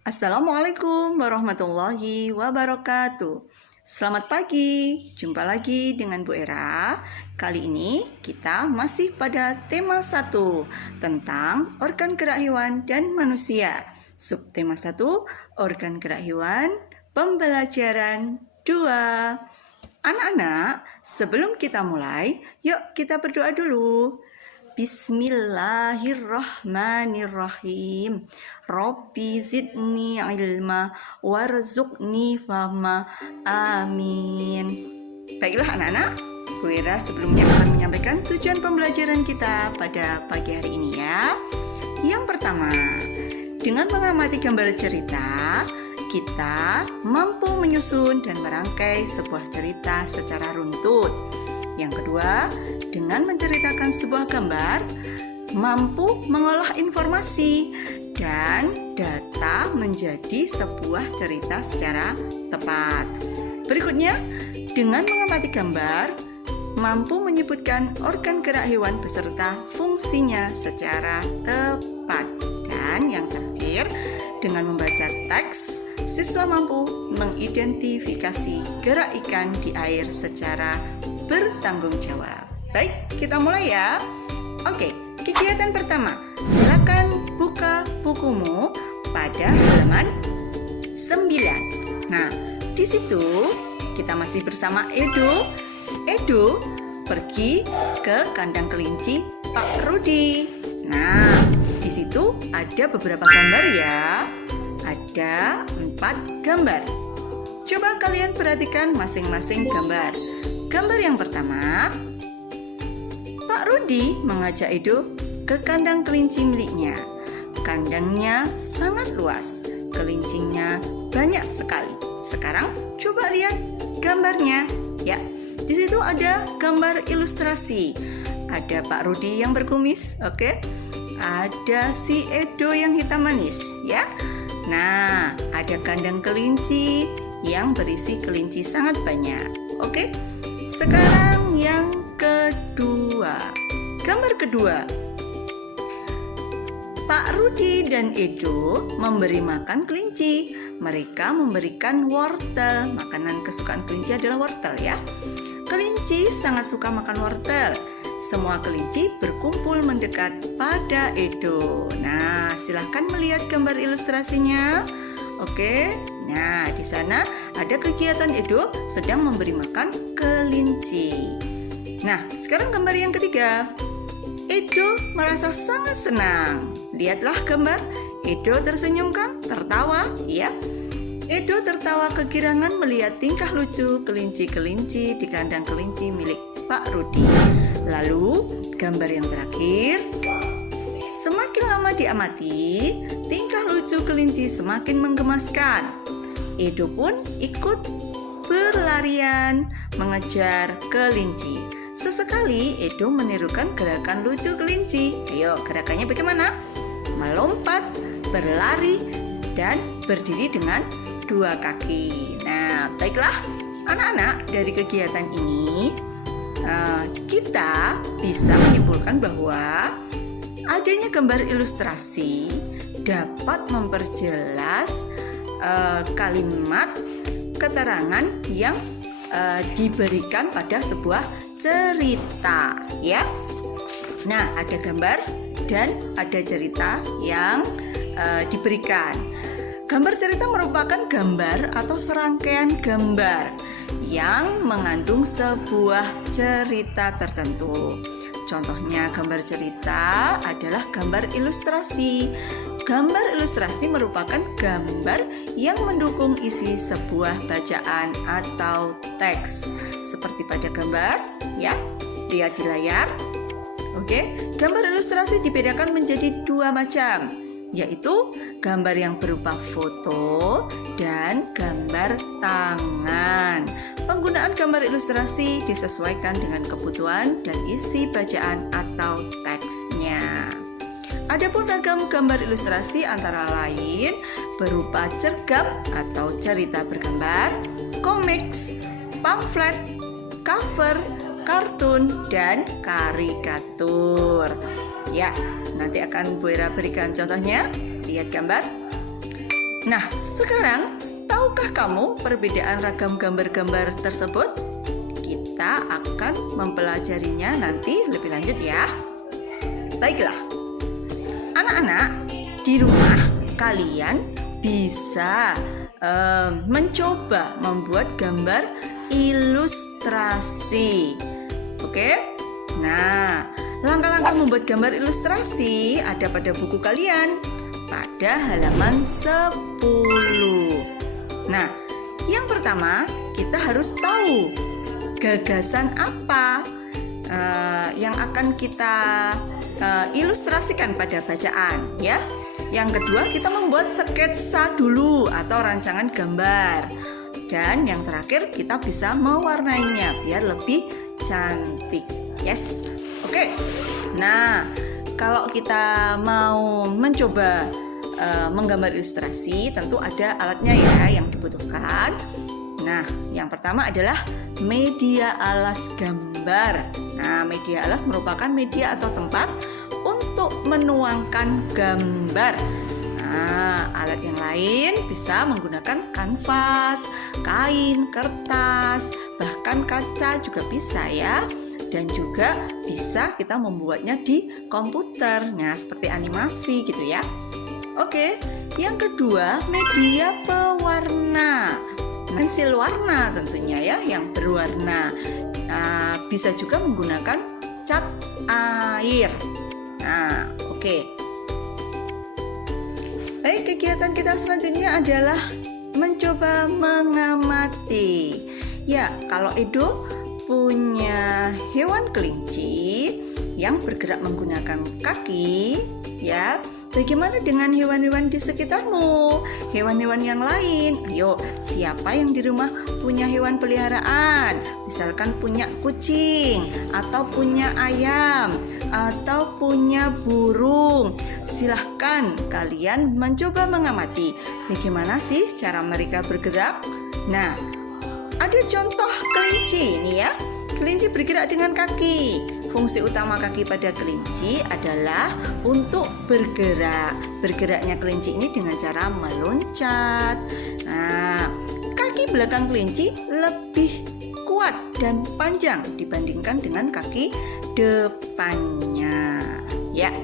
Assalamualaikum warahmatullahi wabarakatuh. Selamat pagi, jumpa lagi dengan Bu Era. Kali ini kita masih pada tema 1 tentang organ gerak hewan dan manusia. Subtema 1, organ gerak hewan, pembelajaran 2. Anak-anak, sebelum kita mulai, yuk kita berdoa dulu. Bismillahirrahmanirrahim. Rabbi zidni ilma warzuqni fahma. Amin. Baiklah anak-anak, Bu Era sebelumnya akan menyampaikan tujuan pembelajaran kita pada pagi hari ini ya. Yang pertama, dengan mengamati gambar cerita, kita mampu menyusun dan merangkai sebuah cerita secara runtut. Yang kedua, dengan menceritakan sebuah gambar, mampu mengolah informasi dan data menjadi sebuah cerita secara tepat. Berikutnya, dengan mengamati gambar, mampu menyebutkan organ gerak hewan beserta fungsinya secara tepat. Dan yang terakhir, dengan membaca teks, siswa mampu mengidentifikasi gerak ikan di air secara bertanggung jawab. Baik, kita mulai ya. Oke, kegiatan pertama. Silakan buka bukumu pada halaman 9. Nah, di situ kita masih bersama Edo. Edo pergi ke kandang kelinci Pak Rudi. Nah, di situ ada beberapa gambar ya. Ada 4 gambar. Coba kalian perhatikan masing-masing gambar. Gambar yang pertama, Pak Rudi mengajak Edo ke kandang kelinci miliknya. Kandangnya sangat luas, kelincinya banyak sekali. Sekarang coba lihat gambarnya. Ya, di situ ada gambar ilustrasi. Ada Pak Rudi yang berkumis, oke? Ada si Edo yang hitam manis, ya. Nah, ada kandang kelinci yang berisi kelinci sangat banyak, oke? Sekarang yang kedua. Gambar kedua. Pak Rudi dan Edo memberi makan kelinci. Mereka memberikan wortel. Makanan kesukaan kelinci adalah wortel ya. Kelinci sangat suka makan wortel. Semua kelinci berkumpul mendekat pada Edo. Nah, silahkan melihat gambar ilustrasinya. Oke. Nah, di sana ada kegiatan Edo sedang memberi makan kelinci. Nah, sekarang gambar yang ketiga. Edo merasa sangat senang. Lihatlah gambar. Edo tersenyum kan? Tertawa, ya. Edo tertawa kegirangan melihat tingkah lucu kelinci-kelinci di kandang kelinci milik Pak Rudi. Lalu, gambar yang terakhir. Semakin lama diamati, tingkah lucu kelinci semakin menggemaskan. Edo pun ikut berlarian mengejar kelinci. Sesekali Edo menirukan gerakan lucu kelinci. Ayo, gerakannya bagaimana? Melompat, berlari, dan berdiri dengan 2 kaki. Nah, baiklah anak-anak, dari kegiatan ini kita bisa menyimpulkan bahwa adanya gambar ilustrasi dapat memperjelas kalimat keterangan yang diberikan pada sebuah cerita ya. Nah, ada gambar dan ada cerita yang diberikan. Gambar cerita merupakan gambar atau serangkaian gambar yang mengandung sebuah cerita tertentu. Contohnya gambar cerita adalah gambar ilustrasi. Gambar ilustrasi merupakan gambar yang mendukung isi sebuah bacaan atau teks. Seperti pada gambar, ya, lihat di layar. Oke, gambar ilustrasi dibedakan menjadi 2 macam, yaitu gambar yang berupa foto dan gambar tangan. Penggunaan gambar ilustrasi disesuaikan dengan kebutuhan dan isi bacaan atau teksnya. Adapun ragam gambar ilustrasi antara lain berupa cergam atau cerita bergambar, komiks, pamflet, cover, kartun, dan karikatur. Ya, nanti akan Bu Era berikan contohnya. Lihat gambar. Nah, sekarang tahukah kamu perbedaan ragam gambar-gambar tersebut? Kita akan mempelajarinya nanti lebih lanjut ya. Baiklah, anak-anak, di rumah kalian bisa mencoba membuat gambar ilustrasi. Oke? Nah, langkah-langkah membuat gambar ilustrasi ada pada buku kalian pada halaman 10. Nah, yang pertama kita harus tahu gagasan apa yang akan kita ilustrasikan pada bacaan ya. Yang kedua, kita membuat sketsa dulu atau rancangan gambar. Dan yang terakhir, kita bisa mewarnainya biar lebih cantik. Yes. Oke. Nah, kalau kita mau mencoba menggambar ilustrasi, tentu ada alatnya ya yang dibutuhkan. Nah, yang pertama adalah media alas gambar. Nah, media alas merupakan media atau tempat untuk menuangkan gambar. Nah, alat yang lain bisa menggunakan kanvas, kain, kertas, bahkan kaca juga bisa ya. Dan juga bisa kita membuatnya di komputer. Nah, seperti animasi gitu ya. Oke, yang kedua media pewarna. Pensil warna tentunya ya, yang berwarna. Nah, bisa juga menggunakan cat air. Nah, oke. Baik, kegiatan kita selanjutnya adalah mencoba mengamati. Ya, kalau Edo punya hewan kelinci yang bergerak menggunakan kaki, ya. Bagaimana dengan hewan-hewan di sekitarmu? Hewan-hewan yang lain? Ayo, siapa yang di rumah punya hewan peliharaan? Misalkan punya kucing, atau punya ayam, atau punya burung. Silahkan kalian mencoba mengamati bagaimana sih cara mereka bergerak. Nah, ada contoh kelinci nih ya. Kelinci bergerak dengan kaki. Fungsi utama kaki pada kelinci adalah untuk bergerak. Bergeraknya kelinci ini dengan cara meloncat. Nah, kaki belakang kelinci lebih kuat dan panjang dibandingkan dengan kaki depannya. Ya,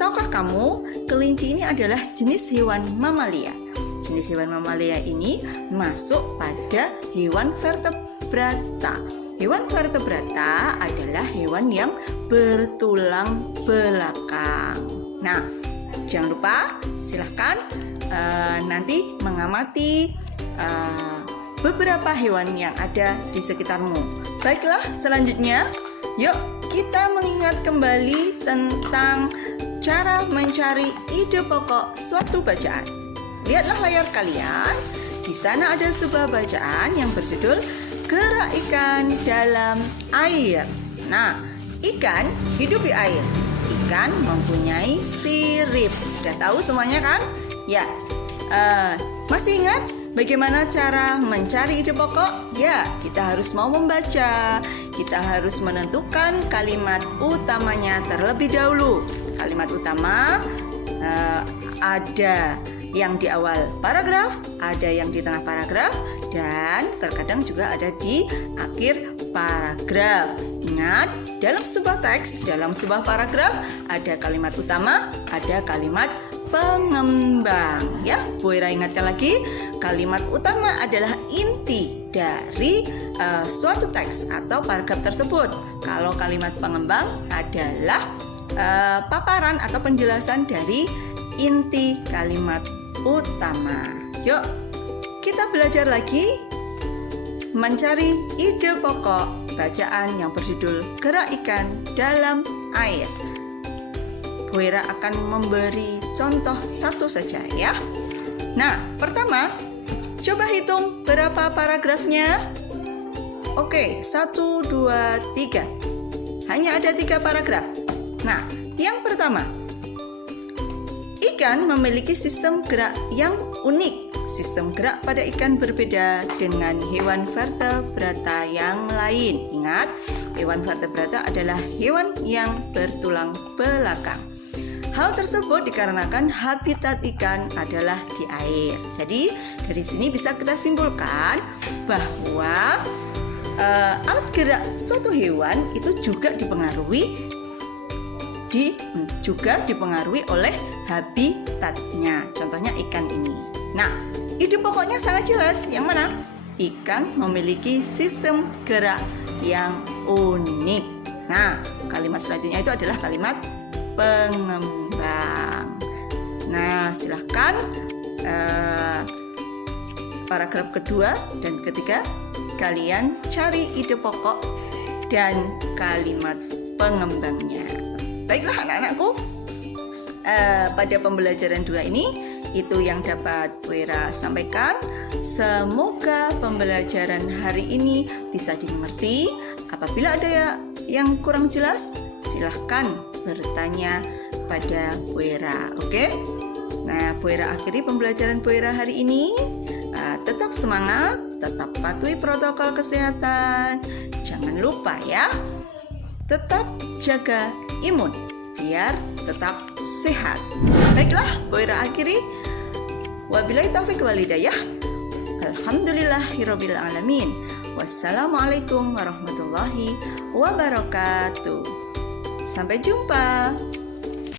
tahukah kamu kelinci ini adalah jenis hewan mamalia? Jenis hewan mamalia ini masuk pada hewan vertebrata. Hewan vertebrata adalah hewan yang bertulang belakang. Nah, jangan lupa silahkan nanti mengamati beberapa hewan yang ada di sekitarmu. Baiklah, selanjutnya yuk kita mengingat kembali tentang cara mencari ide pokok suatu bacaan. Lihatlah layar kalian. Di sana ada sebuah bacaan yang berjudul Gerak Ikan Dalam Air. Nah, ikan hidup di air. Ikan mempunyai sirip. Sudah tahu semuanya kan? Ya. Masih ingat bagaimana cara mencari ide pokok? Ya, kita harus mau membaca. Kita harus menentukan kalimat utamanya terlebih dahulu. Kalimat utama ada yang di awal paragraf, ada yang di tengah paragraf, dan terkadang juga ada di akhir paragraf. Ingat, dalam sebuah teks, dalam sebuah paragraf ada kalimat utama, ada kalimat pengembang. Ya, Bu Ira ingatkan lagi, kalimat utama adalah inti dari suatu teks atau paragraf tersebut. Kalau kalimat pengembang adalah paparan atau penjelasan dari inti kalimat utama. Yuk, kita belajar lagi mencari ide pokok bacaan yang berjudul Gerak Ikan Dalam Air. Bu Ira akan memberi contoh satu saja ya. Nah, pertama, coba hitung berapa paragrafnya. Oke, 1, 2, 3. Hanya ada 3 paragraf. Nah, yang pertama, ikan memiliki sistem gerak yang unik. Sistem gerak pada ikan berbeda dengan hewan vertebrata yang lain. Ingat, hewan vertebrata adalah hewan yang bertulang belakang. Hal tersebut dikarenakan habitat ikan adalah di air. Jadi dari sini bisa kita simpulkan bahwa alat gerak suatu hewan itu juga dipengaruhi oleh habitatnya. Contohnya ikan ini. Nah, ide pokoknya sangat jelas. Yang mana? Ikan memiliki sistem gerak yang unik. Nah, kalimat selanjutnya itu adalah kalimat pengembang. Nah, silahkan paragraf kedua dan ketiga kalian cari ide pokok dan kalimat pengembangnya. Baiklah anak-anakku, pada pembelajaran 2 ini itu yang dapat Bu Ira sampaikan. Semoga pembelajaran hari ini bisa dimengerti. Apabila ada yang kurang jelas, silahkan bertanya pada Bu Ira. Oke? Nah, Bu Ira akhiri pembelajaran Bu Ira hari ini. Tetap semangat, tetap patuhi protokol kesehatan. Jangan lupa ya, tetap jaga imun biar tetap sehat. Baiklah, Bu Ira akhiri. Wabillahi taufiq wal hidayah. Alhamdulillahirabbil alamin. Wassalamualaikum warahmatullahi wabarakatuh. Sampai jumpa.